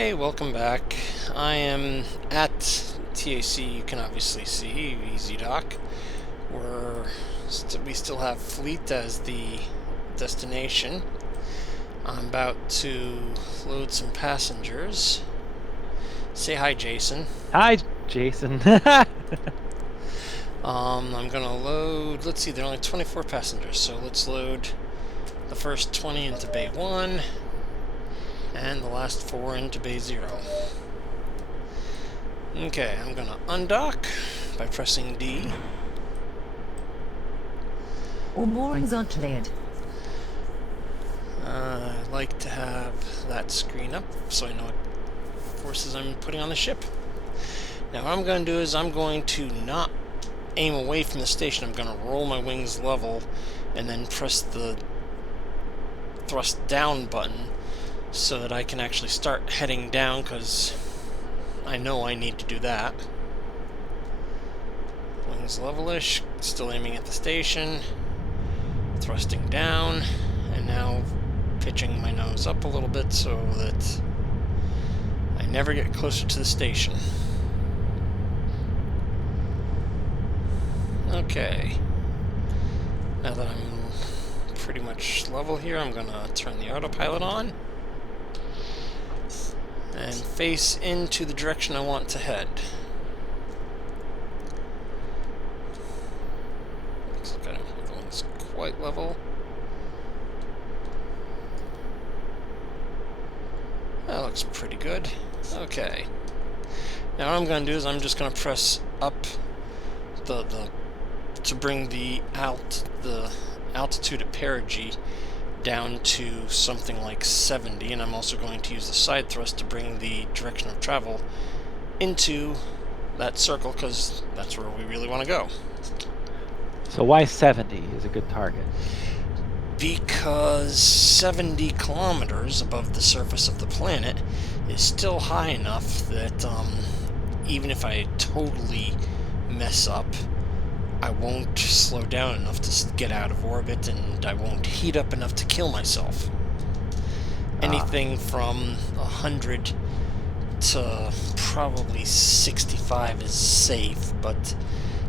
Hey, welcome back. I am at TAC. You can obviously see Easydock. We still have Fleet as the destination. I'm about to load some passengers. Say hi, Jason. Hi, Jason. I'm gonna load. Let's see, there are only 24 passengers, so let's load the first 20 into Bay 1 and the last 4 into Bay 0. Okay, I'm gonna undock by pressing D. All moorings are cleared. I like to have that screen up so I know what forces I'm putting on the ship. Now what I'm going to do is I'm going to not aim away from the station. I'm going to roll my wings level and then press the thrust down button so that I can actually start heading down, because I know I need to do that. Wings level-ish, still aiming at the station, thrusting down, and now pitching my nose up a little bit so that I never get closer to the station. Okay. Now that I'm pretty much level here, I'm going to turn the autopilot on and face into the direction I want to head. Looks like I don't have the wings quite level. That looks pretty good. Okay. Now what I'm going to do is I'm just going to press up to bring the altitude at perigee down to something like 70, and I'm also going to use the side thrust to bring the direction of travel into that circle, because that's where we really want to go. So why 70 is a good target? Because 70 kilometers above the surface of the planet is still high enough that even if I totally mess up, I won't slow down enough to get out of orbit, and I won't heat up enough to kill myself. Anything from 100 to probably 65 is safe, but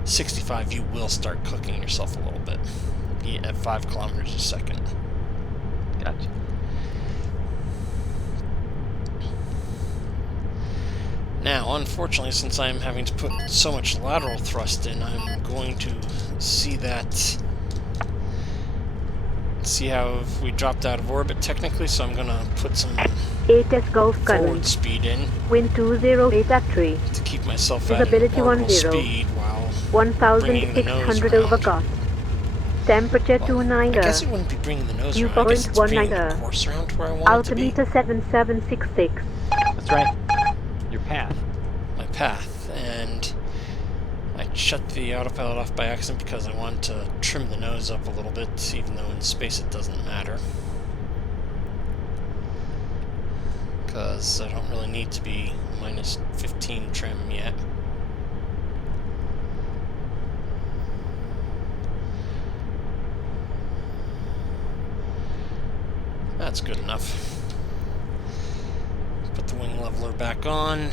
65 you will start cooking yourself a little bit at 5 kilometers a second. Gotcha. Now, unfortunately, since I'm having to put so much lateral thrust in, I'm going to see how we dropped out of orbit technically, so I'm going to put some forward speed in wind 20 at 3. to keep myself at Visibility orbital 10. speed while bringing the nose 1600 around. overcast. Temperature Well, 29. I guess it wouldn't be bringing the nose Dew around. I guess point it's bringing 19. the course around to where I want it to be. Altimeter 7766. That's right. Your path. My path, and I shut the autopilot off by accident because I wanted to trim the nose up a little bit, even though in space it doesn't matter. Because I don't really need to be minus 15 trim yet. That's good enough. Put the wing leveler back on,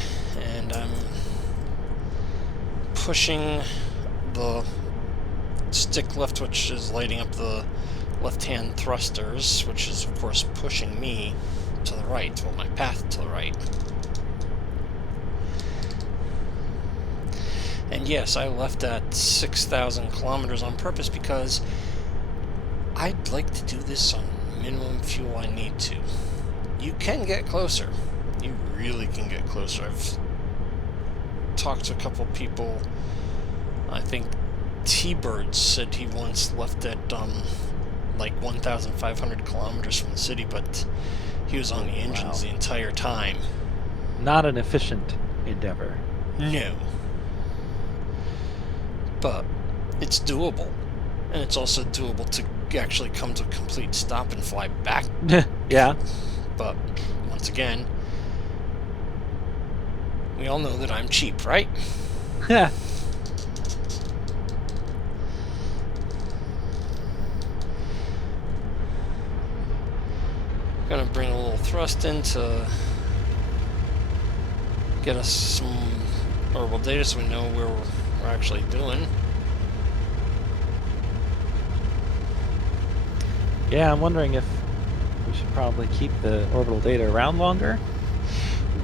and I'm pushing the stick left, which is lighting up the left-hand thrusters, which is, of course, pushing me to the right, well, my path to the right. And yes, I left at 6,000 kilometers on purpose because I'd like to do this on minimum fuel I need to. You can get closer. You really can get closer. I've talked to a couple people. I think T-Bird said he once left at like 1,500 kilometers from the city, but he was on the engines the entire time. Not an efficient endeavor. No. But it's doable. And it's also doable to actually come to a complete stop and fly back. Yeah. But, once again, we all know that I'm cheap, right? Yeah. Gonna bring a little thrust in to get us some orbital data so we know where we're actually doing. Yeah, I'm wondering if we should probably keep the orbital data around longer.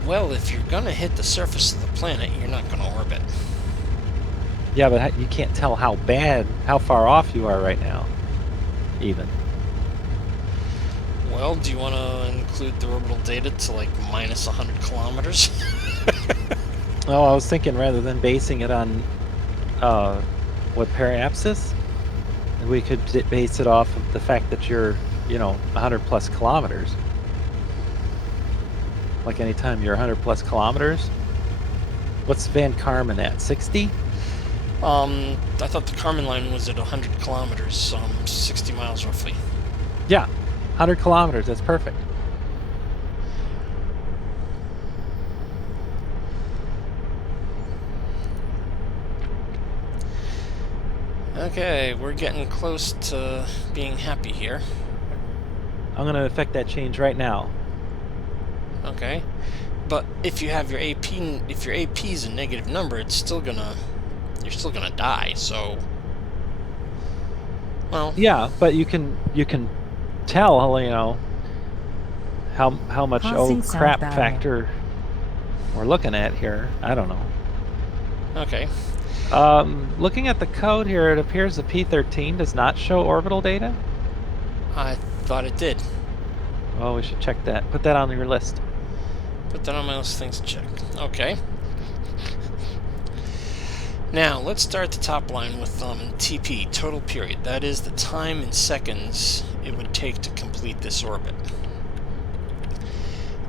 Well, if you're gonna hit the surface of the planet, you're not gonna orbit. Yeah, but you can't tell how far off you are right now, even. Well, do you want to include the orbital data to like minus 100 kilometers? Oh, I was thinking rather than basing it on what periapsis, we could base it off of the fact that you're, 100 plus kilometers. Like anytime you're 100 plus kilometers. What's Van Karman at? 60? I thought the Kármán line was at 100 kilometers, 60 miles roughly. Yeah, 100 kilometers. That's perfect. Okay, we're getting close to being happy here. I'm going to effect that change right now. Okay, but if you have your AP, if your AP is a negative number, you're still gonna die. So, well, Yeah, but you can tell, how much Passing sound crap barrier. factor we're looking at here. I don't know. okay. Looking at the code here, it appears the P13 does not show orbital data. I thought it did. Oh, we should check that. Put that on your list. Put that on my list of things to check. Okay. Now, let's start the top line with TP, total period. That is the time in seconds it would take to complete this orbit.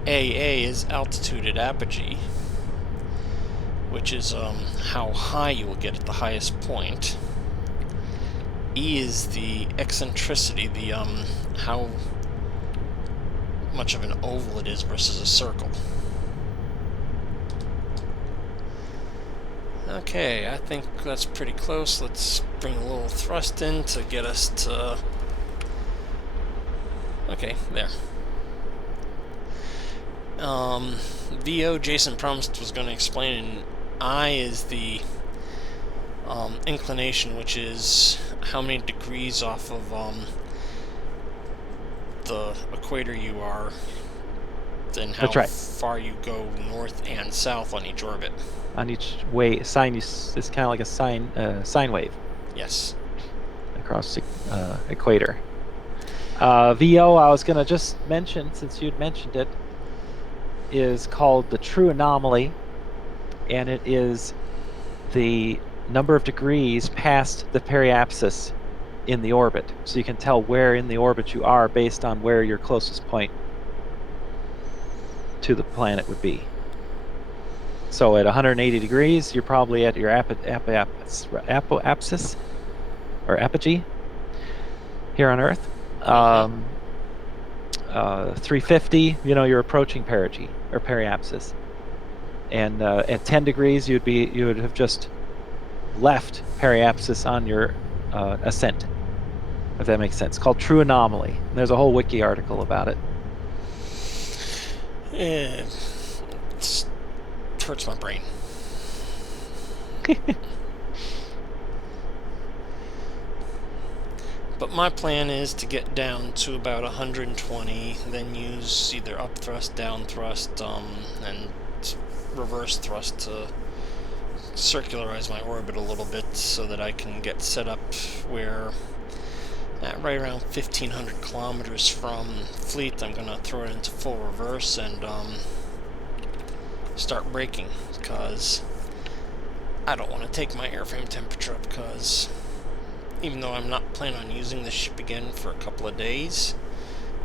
AA is altitude at apogee, which is how high you will get at the highest point. E is the eccentricity, the how much of an oval it is versus a circle. Okay, I think that's pretty close. Let's bring a little thrust in to get us to... Okay, there. VO, Jason promised was going to explain, and I is the inclination, which is how many degrees off of the equator you are, then how That's right. far you go north and south on each orbit. On each way, it's kind of like a sine wave Yes. across the equator. VO, I was going to just mention, since you'd mentioned it, is called the true anomaly, and it is the number of degrees past the periapsis in the orbit. So you can tell where in the orbit you are based on where your closest point to the planet would be. So at 180 degrees, you're probably at your apoapsis or apogee here on Earth. 350, you're approaching perigee or periapsis. And at 10 degrees, you would have just left periapsis on your ascent, if that makes sense. It's called True Anomaly. And there's a whole wiki article about it. It hurts my brain. But my plan is to get down to about 120, then use either up thrust, down thrust, and reverse thrust to circularize my orbit a little bit so that I can get set up where at right around 1,500 kilometers from fleet, I'm going to throw it into full reverse and start braking, because I don't want to take my airframe temperature up, because even though I'm not planning on using this ship again for a couple of days,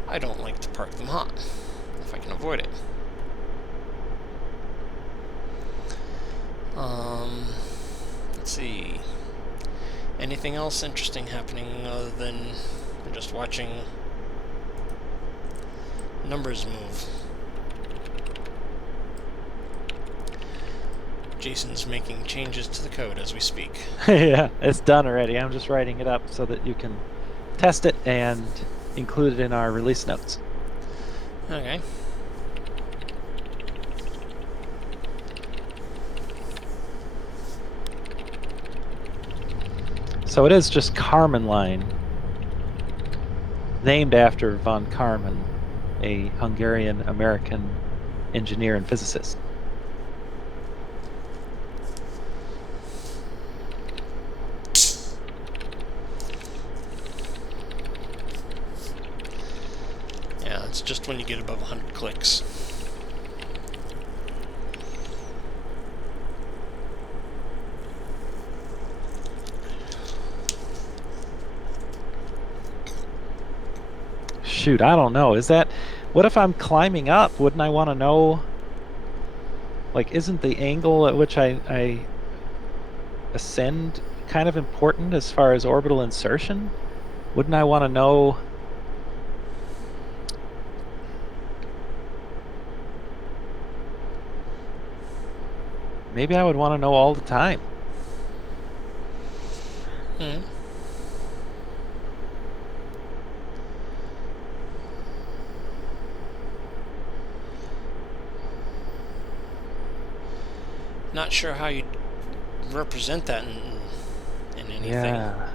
I don't like to park them hot, if I can avoid it. Let's see. Anything else interesting happening other than just watching numbers move? Jason's making changes to the code as we speak. Yeah, it's done already. I'm just writing it up so that you can test it and include it in our release notes. Okay. So it is just Kármán line, named after von Kármán, a Hungarian-American engineer and physicist. Yeah, it's just when you get above 100 clicks. Shoot, I don't know. Is that... What if I'm climbing up? Wouldn't I want to know... Like, isn't the angle at which I ascend kind of important as far as orbital insertion? Wouldn't I want to know... Maybe I would want to know all the time. Hmm. Not sure how you'd represent that in anything. Yeah.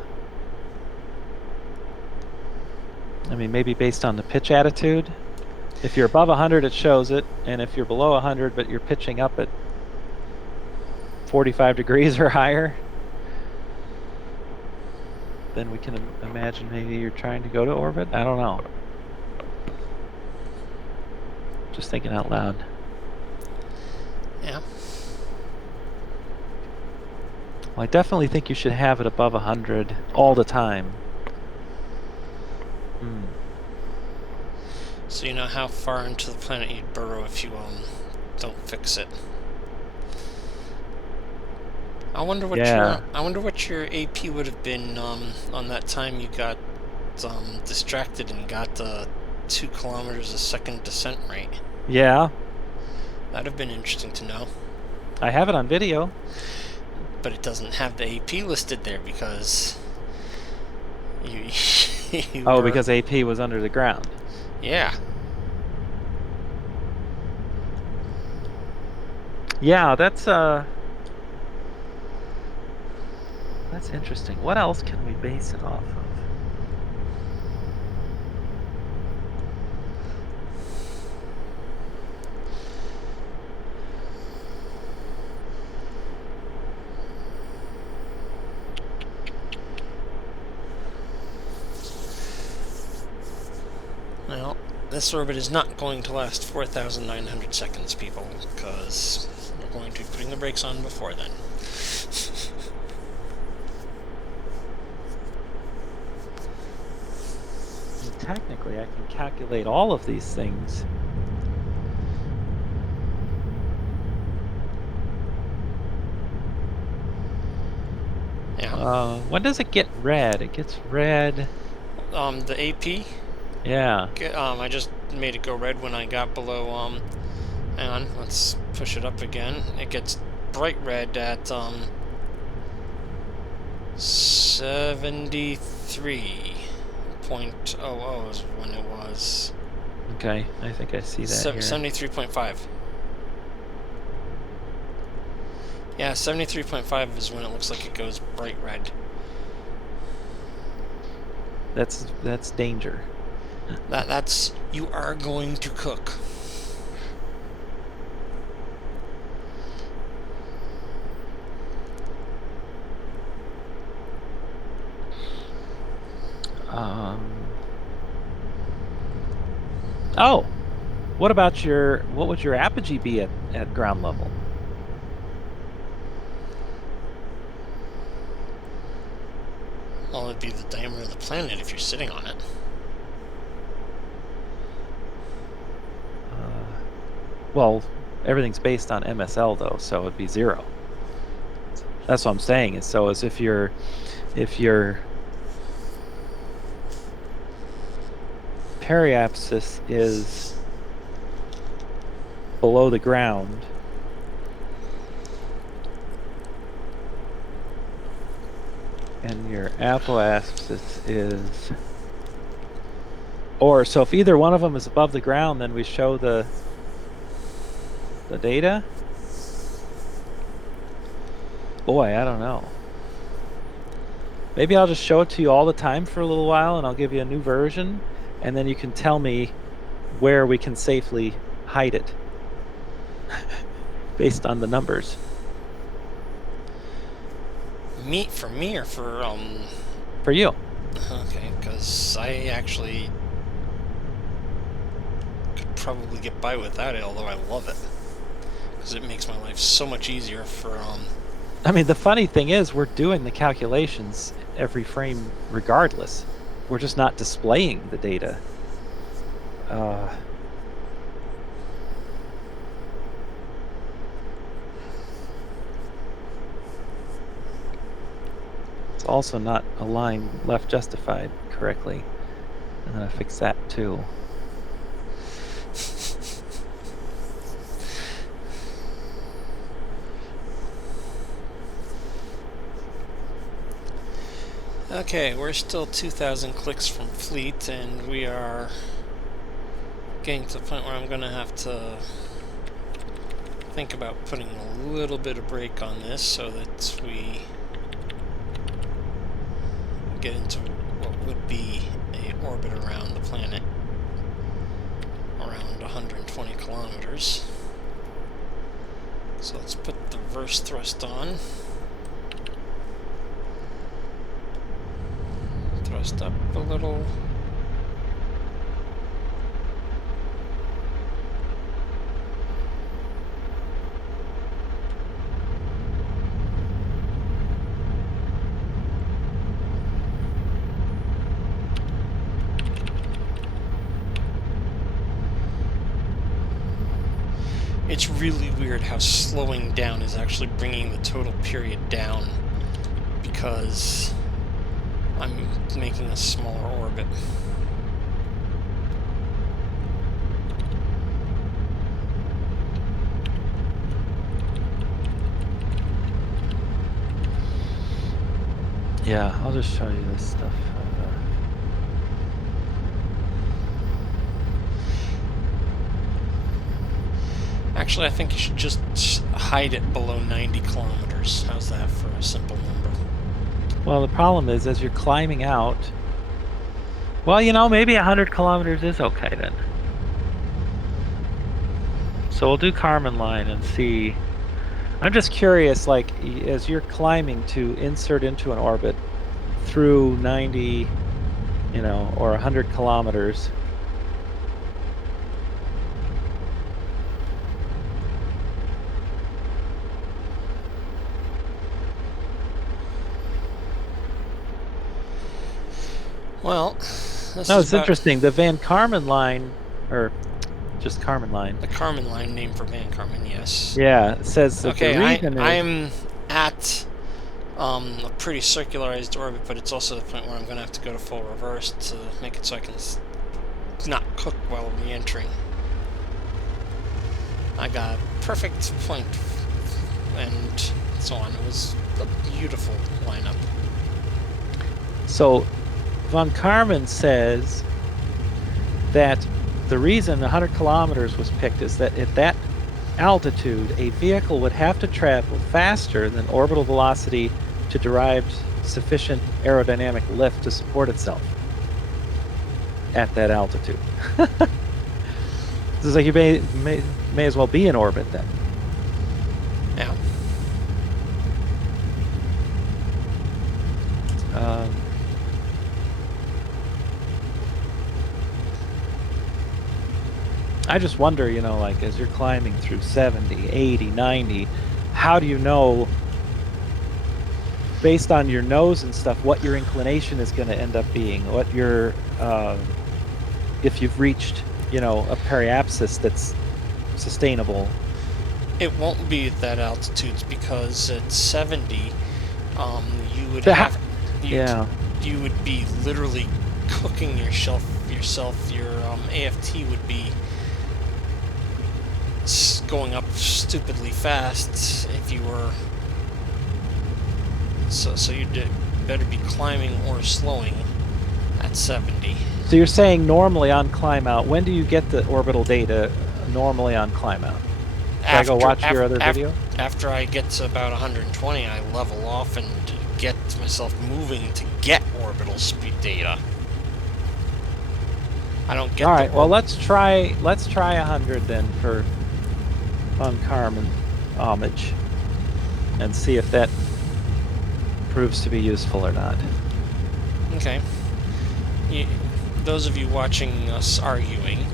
I mean, maybe based on the pitch attitude. If you're above 100, it shows it, and if you're below 100, but you're pitching up at 45 degrees or higher, then we can imagine maybe you're trying to go to orbit. I don't know. Just thinking out loud. Yeah. Well, I definitely think you should have it above 100 all the time. So you know how far into the planet you'd burrow if you don't fix it. I wonder what your AP would have been on that time you got distracted and got 2 kilometers a second descent rate. Yeah. That'd have been interesting to know. I have it on video. But it doesn't have the AP listed there because you Oh, because AP was under the ground. Yeah. Yeah, that's interesting. What else can we base it off of? Well, this orbit is not going to last 4,900 seconds, people, because we're going to be putting the brakes on before then. And technically, I can calculate all of these things. Yeah. When does it get red? It gets red. The AP? Yeah. I just made it go red when I got below, hang on, let's push it up again. It gets bright red at, 73.00 is when it was. Okay, I think I see that here. 73.5. Yeah, 73.5 is when it looks like it goes bright red. That's danger. That's you are going to cook. Oh, what would your apogee be at ground level? Well, it'd be the diameter of the planet if you're sitting on it. Well, everything's based on MSL though, so it'd be 0. That's what I'm saying. Is if your periapsis is below the ground, and your apoapsis is, so if either one of them is above the ground, then we show the data. Boy, I don't know. Maybe I'll just show it to you all the time for a little while, and I'll give you a new version, and then you can tell me where we can safely hide it based on the numbers. For me or for For you. Okay, because I actually could probably get by without it, although I love it. Because it makes my life so much easier for, I mean, the funny thing is we're doing the calculations every frame regardless. We're just not displaying the data. It's also not aligned left justified correctly. I'm gonna fix that too. Okay, we're still 2,000 clicks from fleet, and we are getting to the point where I'm going to have to think about putting a little bit of brake on this so that we get into what would be an orbit around the planet around 120 kilometers. So let's put the reverse thrust on. Thrust up a little. It's really weird how slowing down is actually bringing the total period down, because I'm making a smaller orbit. Yeah, I'll just show you this stuff. Actually, I think you should just hide it below 90 kilometers. How's that for a simple number? Well, the problem is, as you're climbing out, well, you know, maybe 100 kilometers is okay then. So we'll do Kármán line and see. I'm just curious, like, as you're climbing to insert into an orbit through 90, you know, or 100 kilometers. Well, No, it's interesting. The Van Kármán line, or just Kármán line. The Kármán line, named for Van Kármán, yes. Yeah, it says that okay, the reason I'm at a pretty circularized orbit, but it's also the point where I'm going to have to go to full reverse to make it so I can not cook while re-entering. I got a perfect point, and so on. It was a beautiful lineup. So, Van Kármán says that the reason 100 kilometers was picked is that at that altitude, a vehicle would have to travel faster than orbital velocity to derive sufficient aerodynamic lift to support itself at that altitude. This is like you may as well be in orbit then. Yeah. I just wonder, you know, like as you're climbing through 70, 80, 90, how do you know, based on your nose and stuff, what your inclination is going to end up being, what your, if you've reached, you know, a periapsis that's sustainable? It won't be at that altitudes, because at 70, you would you would be literally cooking yourself. Your AFT would be going up stupidly fast if you were. So you'd better be climbing or slowing at 70. So you're saying normally on climb out, when do you get the orbital data normally on climb out? Should I go watch your other video? After I get to about 120, I level off and get myself moving to get orbital speed data. I don't get All the right. Well, let's try 100 then for fun, charm, and homage, and see if that proves to be useful or not. Okay. Those of you watching us arguing,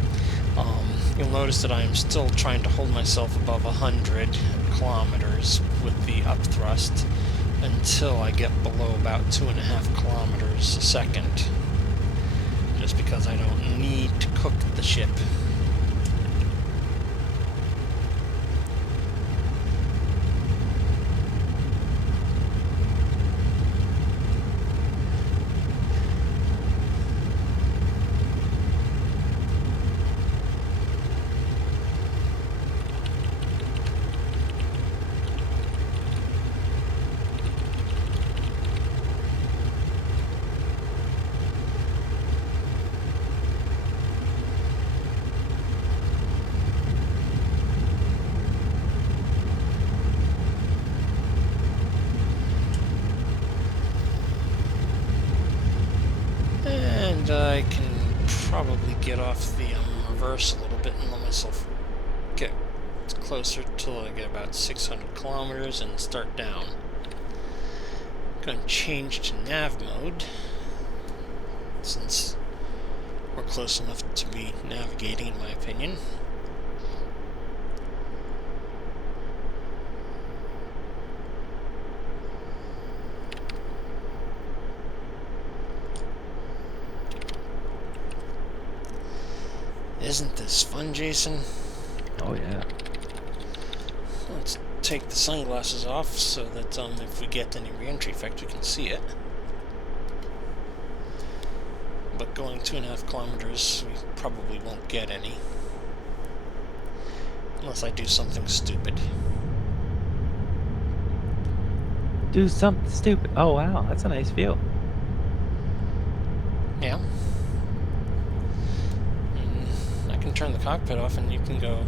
you'll notice that I am still trying to hold myself above 100 kilometers with the upthrust until I get below about 2.5 kilometers a second. Just because I don't need to cook the ship. And I can probably get off the reverse a little bit and let myself get closer till I get about 600 kilometers and start down. Going to change to nav mode since we're close enough to be navigating, in my opinion. Isn't this fun, Jason? Oh yeah. Let's take the sunglasses off so that if we get any re-entry effect, we can see it. But going 2.5 kilometers, we probably won't get any. Unless I do something stupid. Do something stupid. Oh wow, that's a nice view. Yeah. I can turn the cockpit off and you can go,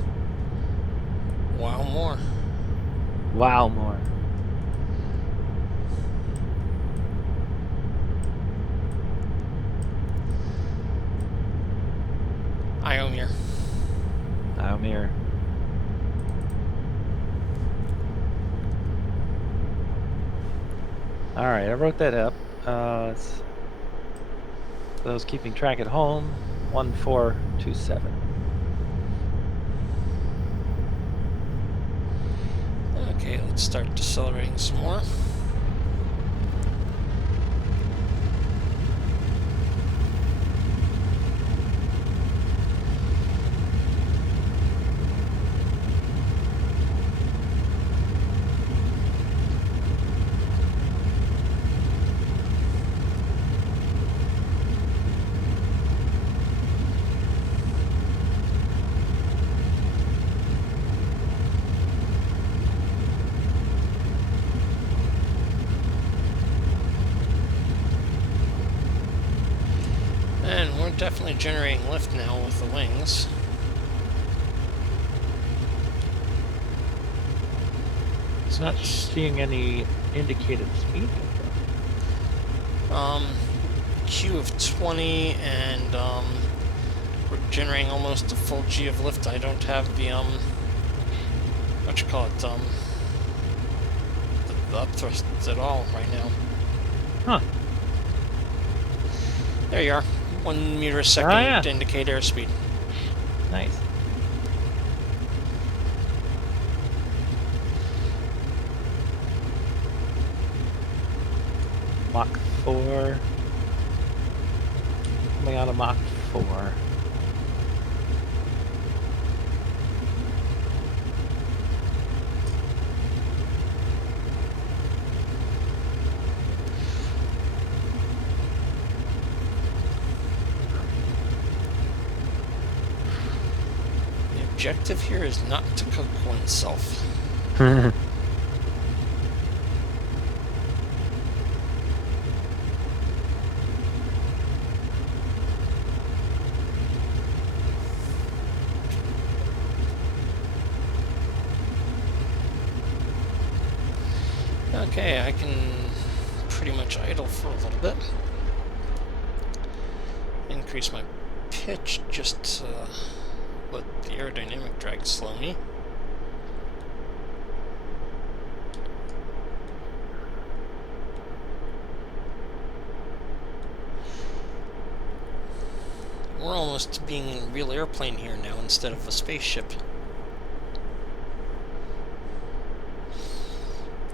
wow, more. Wow, more. Iomir. Iomir. All right, I wrote that up. It's, for those keeping track at home, 1427. Okay, let's start decelerating some more. And we're definitely generating lift now with the wings. It's not seeing any indicated speed. Q of 20, and we're generating almost a full G of lift. I don't have the what you call it, the upthrust at all right now. Huh. There you are. 1 meter a second to indicate airspeed. Nice. Mach 4. Coming out of Mach 4. The objective here is not to cook oneself. Okay, I can pretty much idle for a little bit. Increase my pitch just to let the aerodynamic drag slow me. We're almost being in a real airplane here now instead of a spaceship.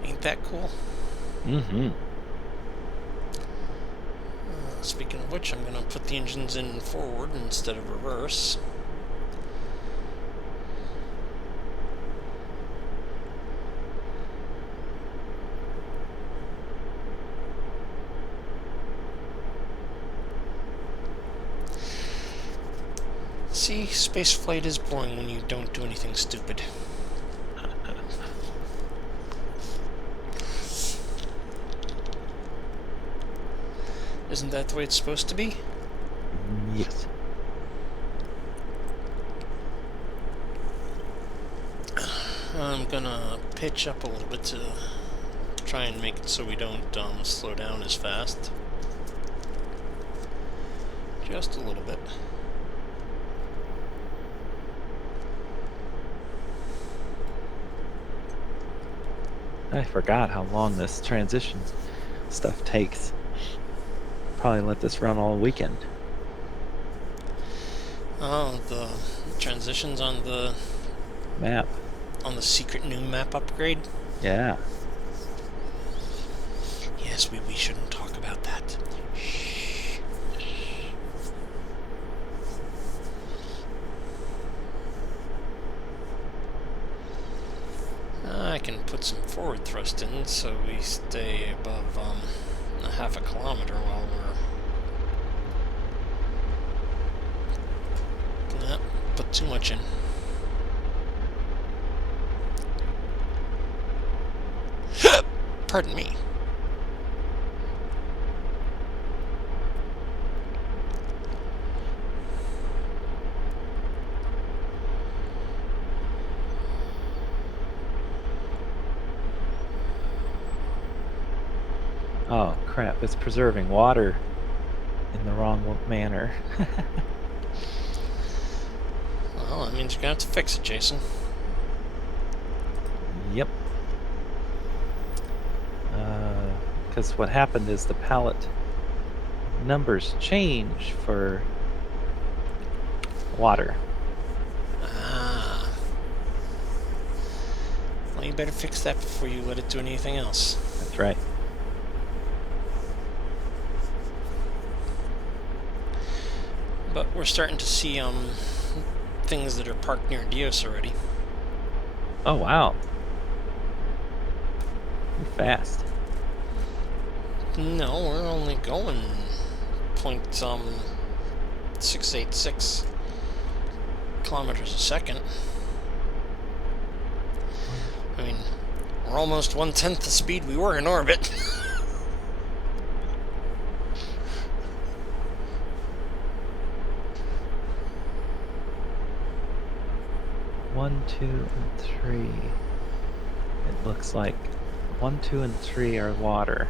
Ain't that cool? Mm-hmm. Speaking of which, I'm going to put the engines in forward instead of reverse. See, spaceflight is boring when you don't do anything stupid. Isn't that the way it's supposed to be? Yes. I'm gonna pitch up a little bit to try and make it so we don't slow down as fast. Just a little bit. I forgot how long this transition stuff takes. Probably let this run all weekend. Oh, the transitions on the Map. secret new map upgrade? Yeah. Yes, we shouldn't talk about that. Shh. I can put some forward thrust in so we stay above a half a kilometer while we're... Nah, put too much in. Pardon me. Oh, crap. It's preserving water in the wrong manner. Well, that means you're gonna have to fix it, Jason. Yep. Because what happened is the palette numbers change for water. Ah. Well, you better fix that before you let it do anything else. That's right. But we're starting to see things that are parked near Deois already. Oh, wow. You're fast. No, we're only going .686 kilometers a second. I mean, we're almost 1/10 the speed we were in orbit. 1, 2, and 3. It looks like 1, 2, and 3 are water.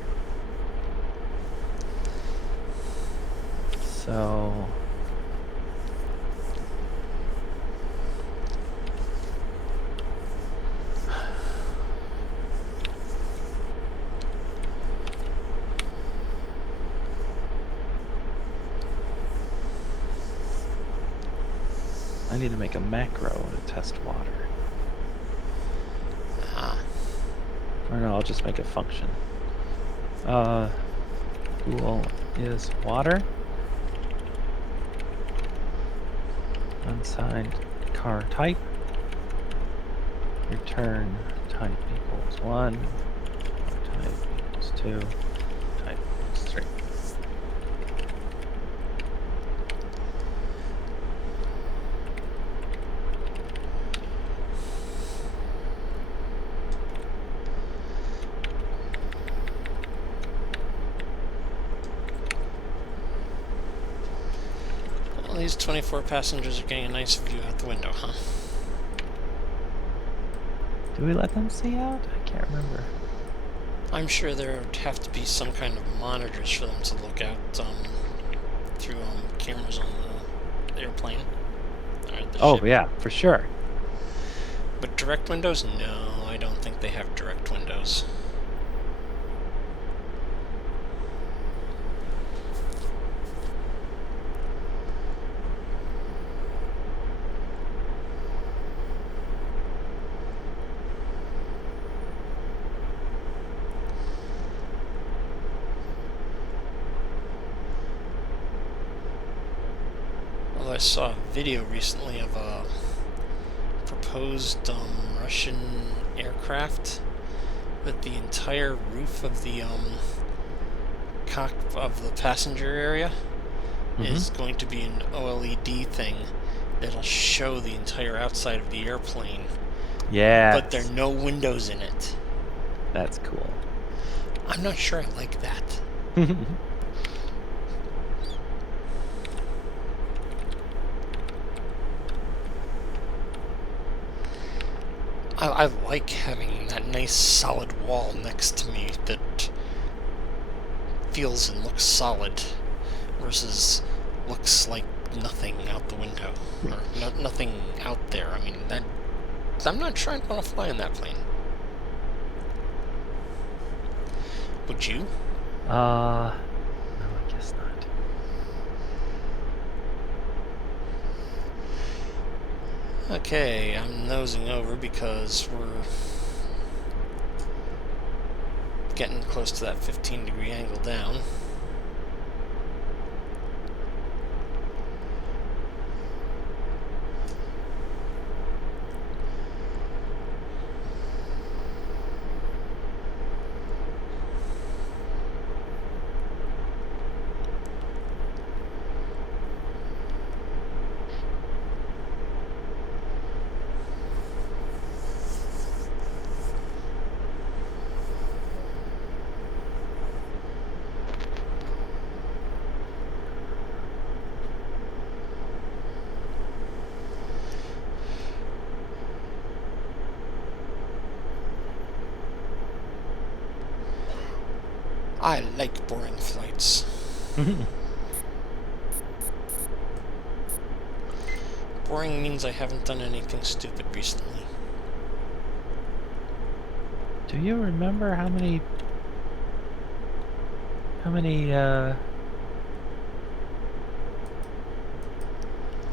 So I need to make a macro to test water. Ah. Or no, I'll just make a function. Pool is water. Unsigned car type. Return type equals 1. Type equals 2. Type equals 3. Well, these 24 passengers are getting a nice view out the window, huh? Do we let them see out? I can't remember. I'm sure there would have to be some kind of monitors for them to look out through cameras on the airplane. Or the Oh ship. yeah, for sure. But direct windows? No, I don't think they have direct windows. Although I saw a video recently of a proposed Russian aircraft that the entire roof of the of the passenger area is going to be an OLED thing that'll show the entire outside of the airplane. Yeah. But there are no windows in it. That's cool. I'm not sure I like that. I like having that nice solid wall next to me that feels and looks solid versus looks like nothing out the window or nothing out there. I mean, that I'm not sure I'd want to fly in that plane. Would you? No, I guess not. Okay, I'm nosing over because we're getting close to that 15-degree angle down. I like boring flights. Boring means I haven't done anything stupid recently. Do you remember how many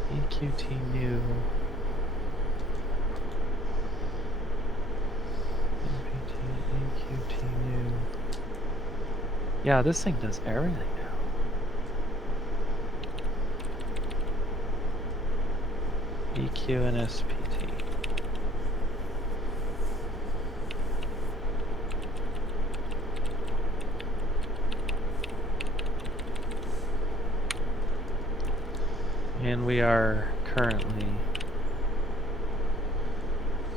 EQT new NPT EQT new? Yeah, this thing does everything now. EQ and SPT. And we are currently...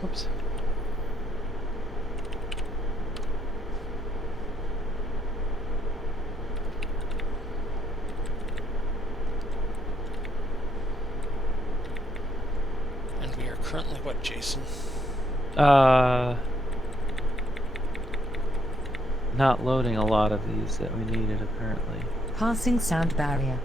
Whoops. And we are currently what, Jason? Not loading a lot of these that we needed, apparently. Passing sound barrier.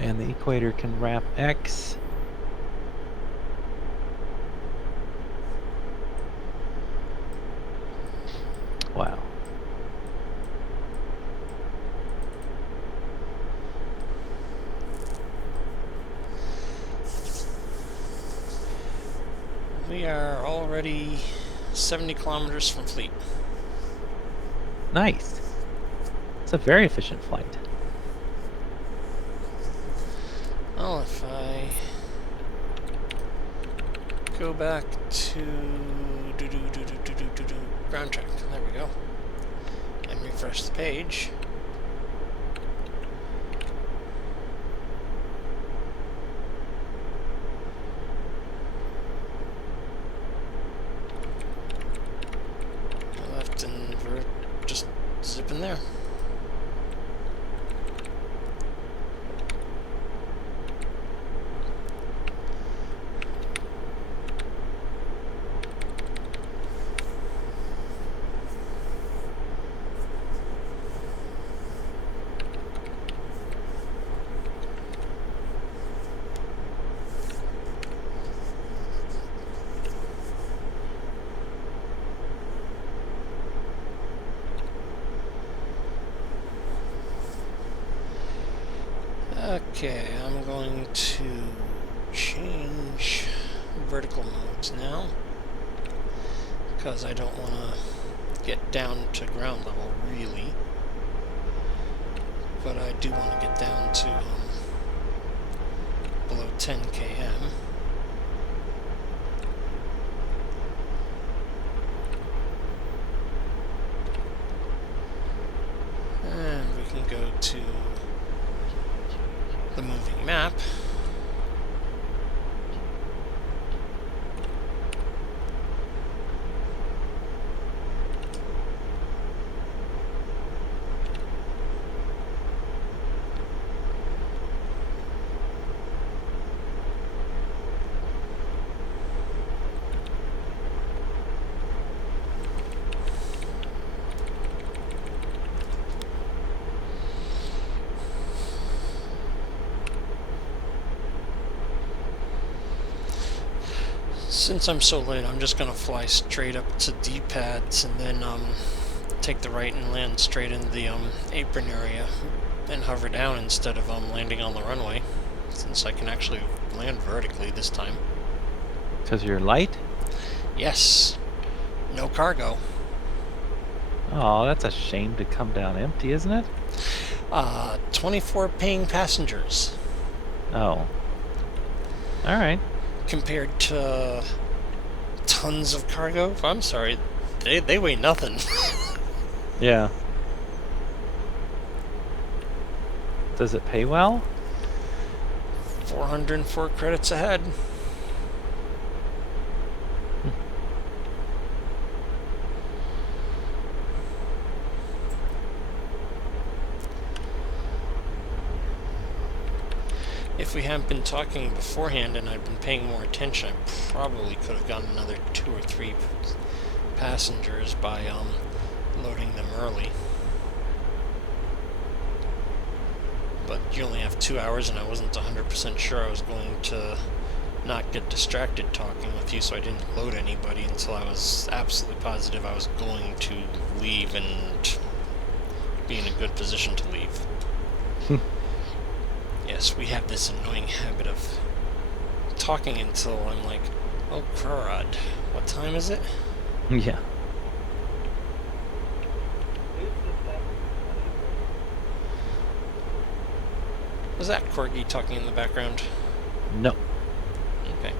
And the equator can wrap X. Wow. We are already 70 kilometers from fleet. Nice. It's a very efficient flight. Well, if I go back to ground check, there we go, and refresh the page. Left and we're just zipping there. Okay, I'm going to change vertical modes now, because I don't want to get down to ground level, really. But I do want to get down to below 10 km. And we can go to the moving map. Since I'm so late, I'm just going to fly straight up to D-pads and then take the right and land straight in the apron area and hover down instead of landing on the runway, since I can actually land vertically this time. Because you're light? Yes. No cargo. Oh, that's a shame to come down empty, isn't it? 24 paying passengers. Oh. Alright. Compared to tons of cargo. I'm sorry, they weigh nothing. Yeah. Does it pay well? 404 credits ahead. If we hadn't been talking beforehand and I'd been paying more attention, I probably could have gotten another 2 or 3 passengers by loading them early. But you only have 2 hours, and I wasn't 100% sure I was going to not get distracted talking with you, so I didn't load anybody until I was absolutely positive I was going to leave and be in a good position to leave. Yes, we have this annoying habit of talking until I'm like, oh crud, what time is it? Yeah. Was that Corgi talking in the background? No. Okay.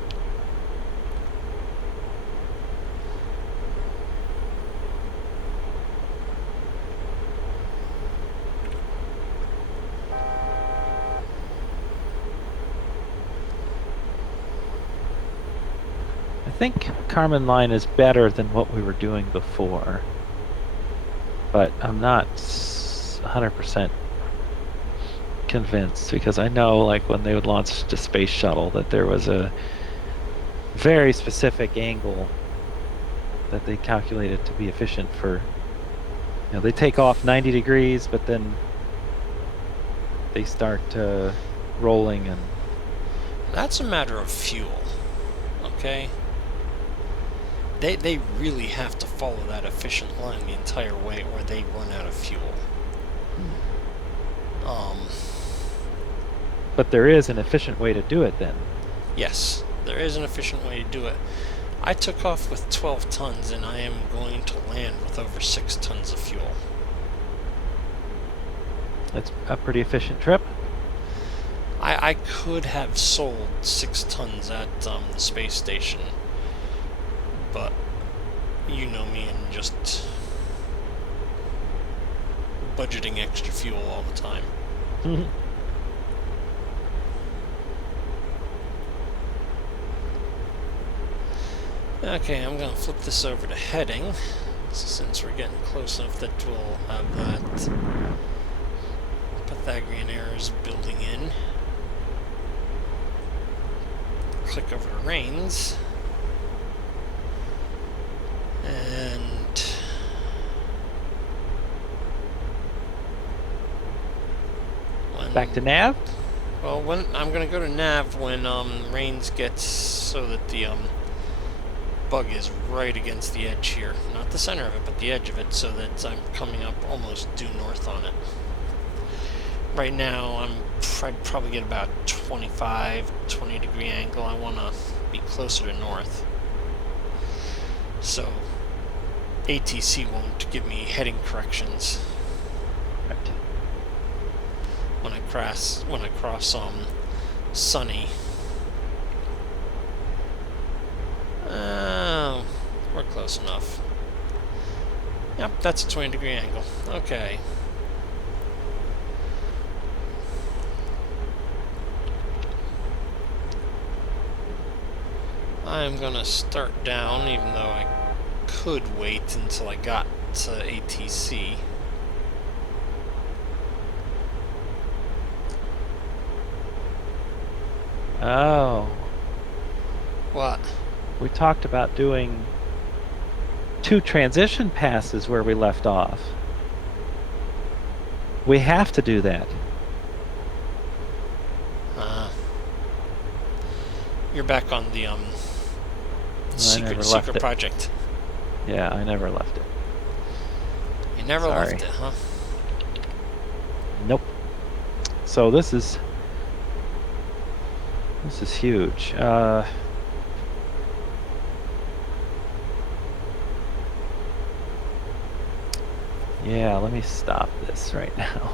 I think Carmen Line is better than what we were doing before. But I'm not 100% convinced, because I know, like, when they would launch the space shuttle, that there was a very specific angle that they calculated to be efficient for, they take off 90 degrees, but then they start rolling, and That's a matter of fuel, okay? They really have to follow that efficient line the entire way, or they run out of fuel. But there is an efficient way to do it then. Yes, there is an efficient way to do it. I took off with 12 tons, and I am going to land with over 6 tons of fuel. That's a pretty efficient trip. I could have sold 6 tons at the space station, but you know me and just budgeting extra fuel all the time. Okay, I'm going to flip this over to heading, since we're getting close enough that we'll have that Pythagorean errors building in. Click over to reins. And Back to nav? well, when I'm going to go to nav when reins gets so that the bug is right against the edge here. Not the center of it, but the edge of it, so that I'm coming up almost due north on it. Right now, I'd probably get about 20 degree angle. I want to be closer to north. So, ATC won't give me heading corrections Right. when I cross Sunny. We're close enough. Yep, that's a 20 degree angle. Okay. I'm gonna start down, even though I could wait until I got to ATC. Oh, What? we talked about doing 2 transition passes where we left off. We have to do that. You're back on the never left secret it. project. Yeah, I never left it. You never Sorry. left it, huh? Nope. So this is huge. Yeah, let me stop this right now.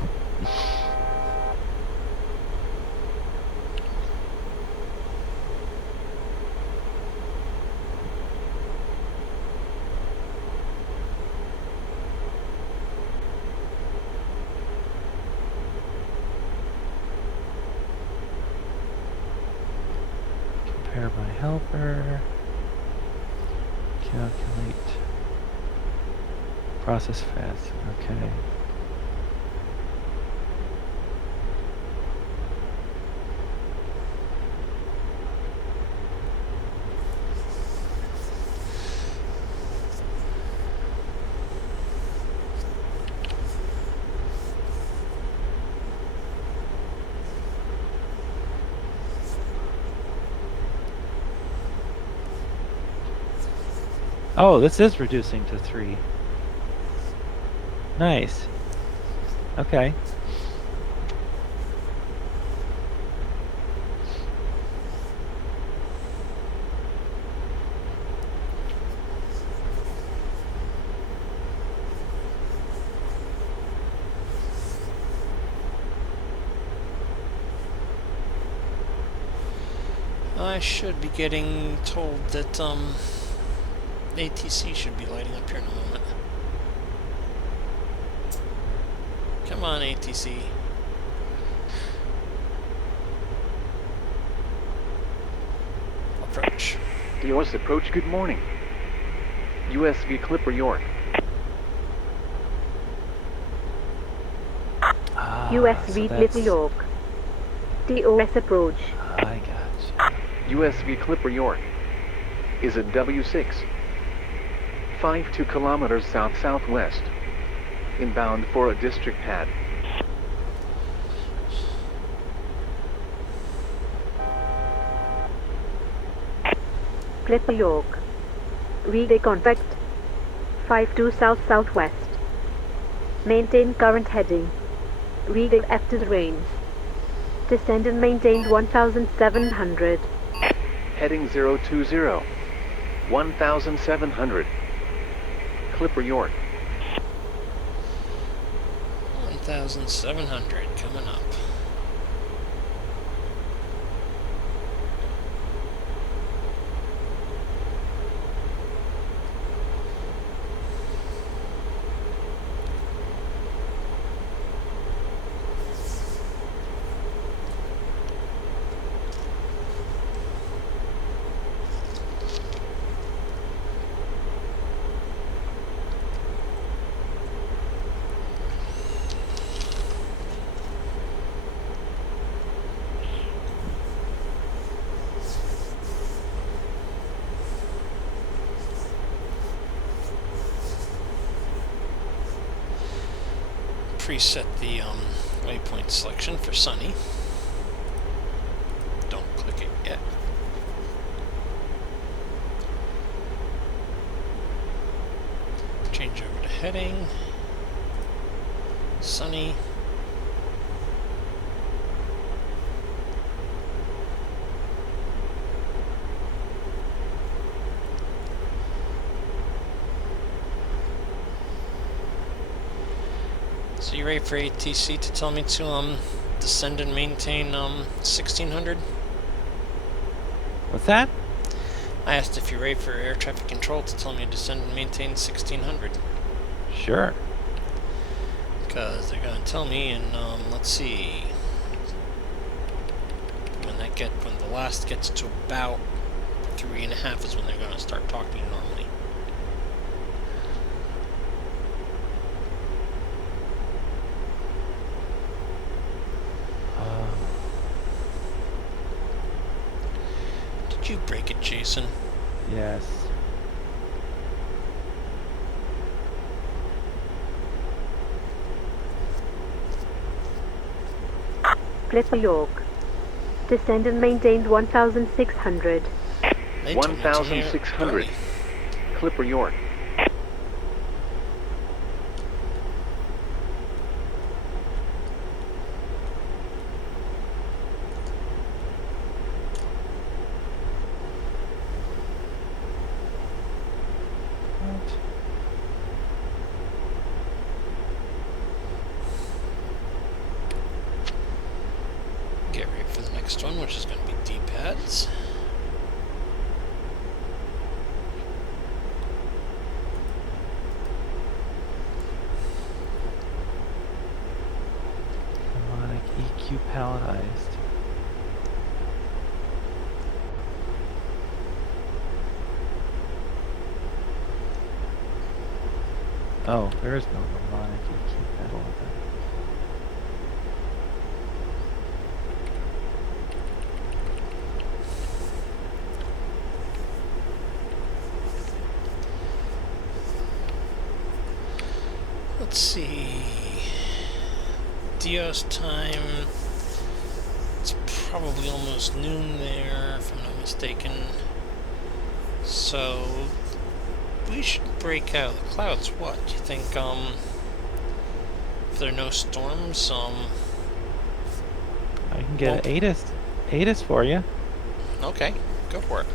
Compare my helper. Calculate. Process fast. Okay. Oh, this is reducing to 3. Nice. Okay. I should be getting told that ATC should be lighting up here in a moment. Come on, ATC. Approach. Deois approach, good morning. USV Clipper York. USV Little York. DOS approach. I got USV Clipper York is at W6. 52 kilometers south-southwest. Inbound for a district pad. Clipper York. Read a contact. 52 south-southwest. Maintain current heading. Read it after the range. Descend and maintain 1,700. Heading 020. 1,700. Clipper York. 1,700 coming up. Preset the waypoint selection for Sunny. Don't click it yet. Change over to heading. Sunny. So you ready for ATC to tell me to descend and maintain 1600? What's that? I asked if you're ready for air traffic control to tell me to descend and maintain 1600. Sure. Because they're gonna tell me, and let's see. When the last gets to about 3.5 is when they're gonna start talking normally. Did you break it, Jason? Yes. Clipper York. Descend and maintain 1,600. They told me to hear 1,600. early. Clipper York. Get ready for the next one, which is going to be D-pads. Harmonic EQ palletized. Oh, there is no harmonic EQ palletized. Let's see. Deois time. It's probably almost noon there, if I'm not mistaken. So we should break out of the clouds. What do you think? If there are no storms, I can get ATIS for you. okay, go for it.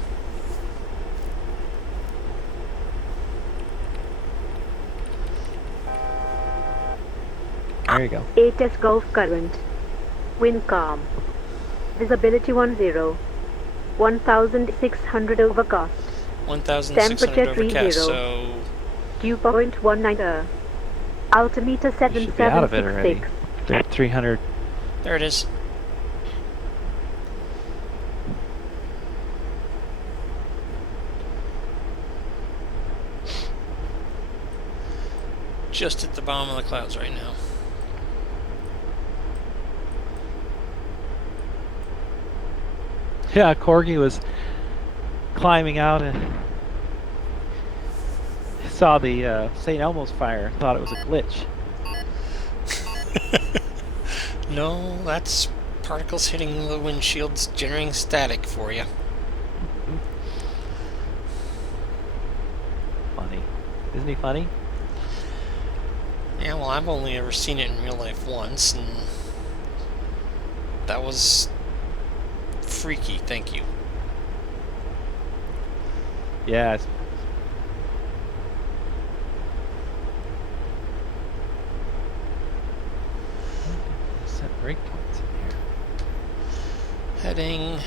There you go. ATES Gulf current. Wind calm. Visibility 10. 1,600 overcast. 1,600 Temperature overcast. 30. So Dew point 19. Altimeter You should be out of it already. 7766. They're at 300. there it is. Just at the bottom of the clouds right now. Yeah, Corgi was climbing out and saw the St. Elmo's fire. Thought it was a glitch. No, that's particles hitting the windshields, generating static for you. Funny. Isn't he funny? Yeah, well, I've only ever seen it in real life once, and that was freaky, thank you. Yes. Set breakpoints in here. Heading.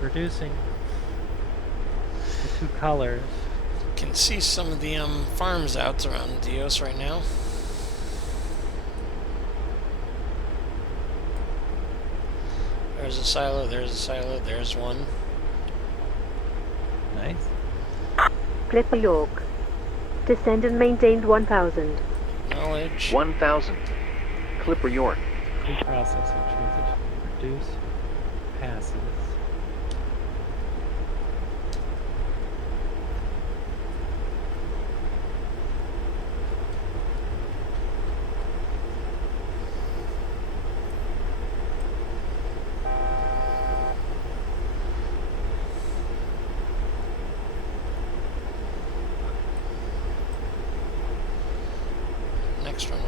Reducing the two colors. Can see some of the farms out around Deois right now. There's a silo, there's one. Nice. Clipper York. Descend and maintained 1,000. Knowledge. 1,000. Clipper York. Pre-processing transition. Reduce passes.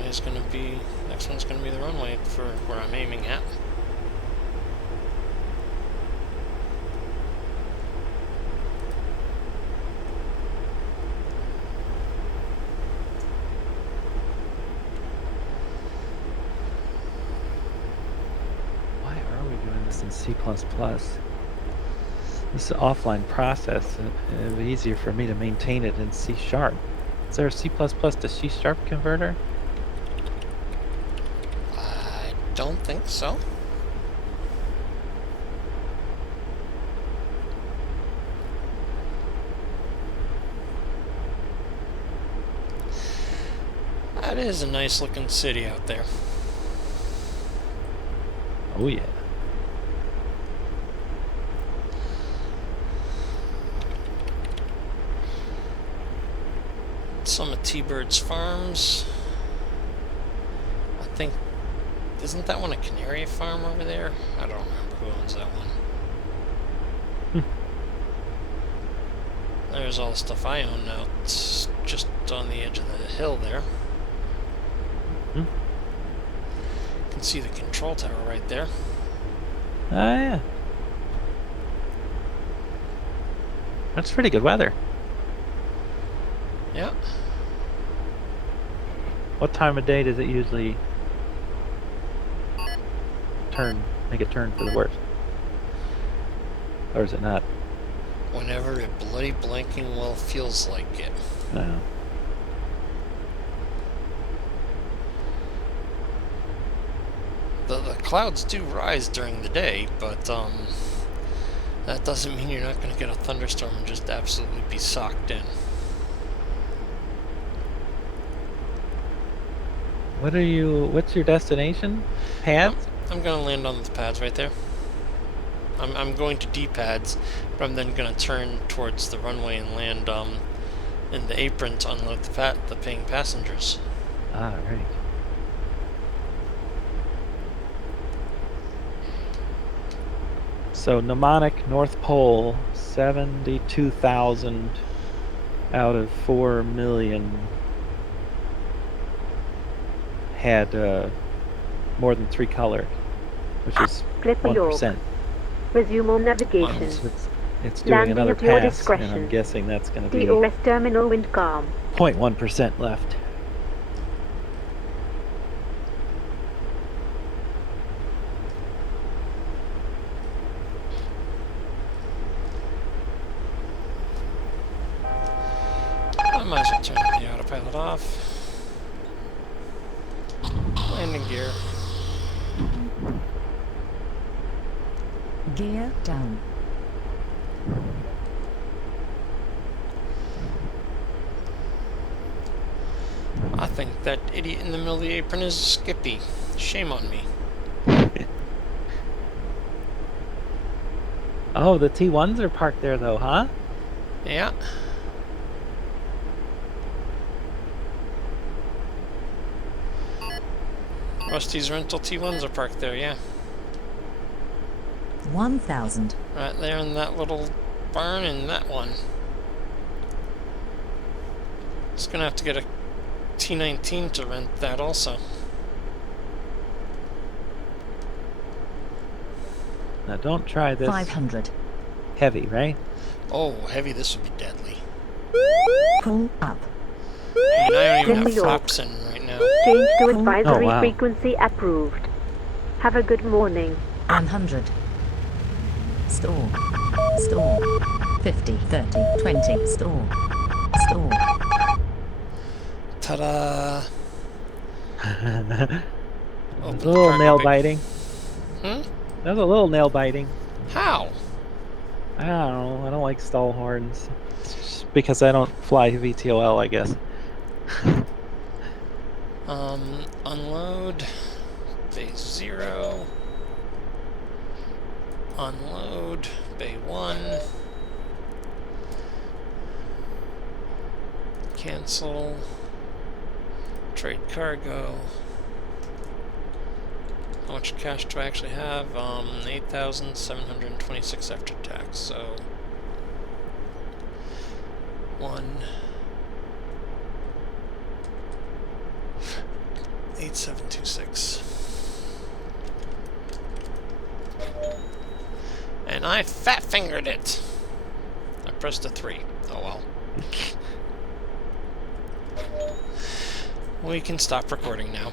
is going to be, next one's going to be the runway for where I'm aiming at. Why are we doing this in C++? This is an offline process. It would be easier for me to maintain it in C#. Is there a C++ to C# converter? I don't think so. That is a nice looking city out there. Oh yeah. Some of T-Bird's farms. I think, isn't that one a canary farm over there? I don't remember who owns that one. There's all the stuff I own now. It's just on the edge of the hill there. You can see the control tower right there. Ah yeah. That's pretty good weather. Yeah. What time of day does it usually make a turn for the worst? Or is it not? Whenever it bloody blanking well feels like it. No. The clouds do rise during the day, but that doesn't mean you're not going to get a thunderstorm and just absolutely be socked in. What's your destination? Pads? I'm going to land on the pads right there. I'm going to D-pads, but I'm then going to turn towards the runway and land in the apron to unload the paying passengers. Ah, right. So mnemonic North Pole, 72,000 out of 4 million had more than 3 colored, which is Clipper York. 1%. Resume on navigation. So it's doing Landing another at your pass, discretion. and I'm guessing that's going to be Deois terminal wind calm. 0.1% left. I might as well turn the autopilot off. Landing gear. Gear down. I think that idiot in the middle of the apron is Skippy. Shame on me. Oh, the T1s are parked there though, huh? Yeah. Rusty's rental T1s are parked there, yeah. 1,000. Right there in that little barn and that one. Just gonna have to get a T19 to rent that also. Now don't try this 500. heavy, right? Oh, heavy, this would be deadly. Pull up. And I don't even New have York. flaps in right now. Change to advisory wow. frequency approved. Have a good morning. 100. Store. Store. 50, 30, 20. Store. Store. Ta-da! That Open was the a little cargo nail bay. biting. Hmm? That was a little nail biting. How? I don't know. I don't like stall horns. It's just because I don't fly VTOL, I guess. Unload. Bay 0. Unload. Bay 1. Cancel. Trade cargo. How much cash do I actually have? 8,726 after tax, so 1 8726. And I fat-fingered it. I pressed a 3. Oh well. We can stop recording now.